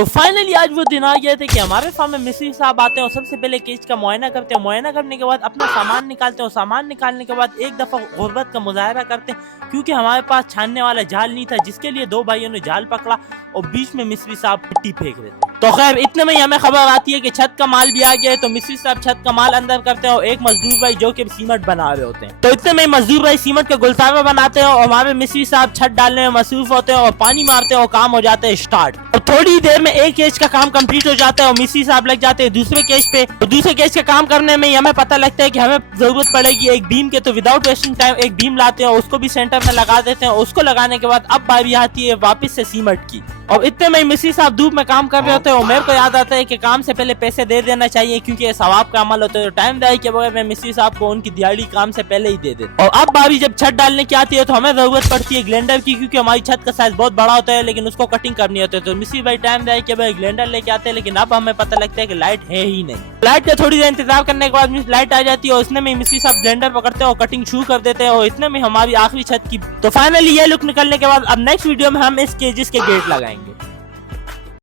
तो फाइनली आज वो दिन आ गया था कि हमारे फार्म में मिस्त्री साहब आते हैं और सबसे पहले केज का मुआयना करते हैं। मुआयना करने के बाद अपना सामान निकालते हैं और सामान निकालने के बाद एक दफा गुर्बत का मुजाहरा करते हैं, क्योंकि हमारे पास छानने वाला जाल नहीं था, जिसके लिए दो भाइयों ने जाल पकड़ा और बीच में मिस्त्री साहब मिट्टी फेंक रहे थे। तो खैर इतने में ही हमें खबर आती है कि छत का माल भी आ गया है। तो मिस्त्री साहब छत का माल अंदर करते हैं और एक मजदूर भाई जो कि सीमेंट बना रहे होते हैं। तो इतने में मजदूर भाई सीमेंट का गुलसावा बनाते हैं और हमारे मिस्त्री साहब छत डालने में मसरूफ होते हैं और पानी मारते हैं और काम हो जाता है स्टार्ट। और थोड़ी देर में एक केज का काम कंप्लीट हो जाता है और मिस्त्री साहब लग जाते हैं दूसरे केज पे। तो दूसरे केज का काम करने में हमें पता लगता है कि हमें जरूरत पड़ेगी एक बीम के। तो विदाउट वेस्टिंग टाइम एक बीम लाते हैं, उसको भी सेंटर में लगा देते हैं। उसको लगाने के बाद अब बारी आती है वापस से सीमेंट की। और इतने में मिस्त्री साहब धूप में काम कर रहे होते हैं और मेरे को याद आता है कि काम से पहले पैसे दे देना चाहिए, क्योंकि ये सवाब का अमल होता है। तो टाइम दाई के बगैर मैं मिस्त्री साहब को उनकी दिहाड़ी काम से पहले ही दे देता। और अब बारी जब छत डालने की आती है तो हमें जरूरत पड़ती है ग्लेंडर की, क्योंकि हमारी छत का साइज बहुत बड़ा होता है लेकिन उसको कटिंग करनी होती है। तो मिस्त्री भाई टाइम दाई के बगैर ग्लेंडर लेके आते हैं, लेकिन अब हमें पता लगता है कि लाइट है ही नहीं। लाइट का थोड़ी देर इंतजार करने के बाद लाइट आ जाती है और इसने में मिस्त्री साहब ग्लेंडर पकड़ते हैं और कटिंग शुरू कर देते हैं। और इतने में हमारी आखिरी छत की। तो फाइनली ये लुक निकलने के बाद अब नेक्स्ट वीडियो में हम इस केजेस के गेट लगाएंगे।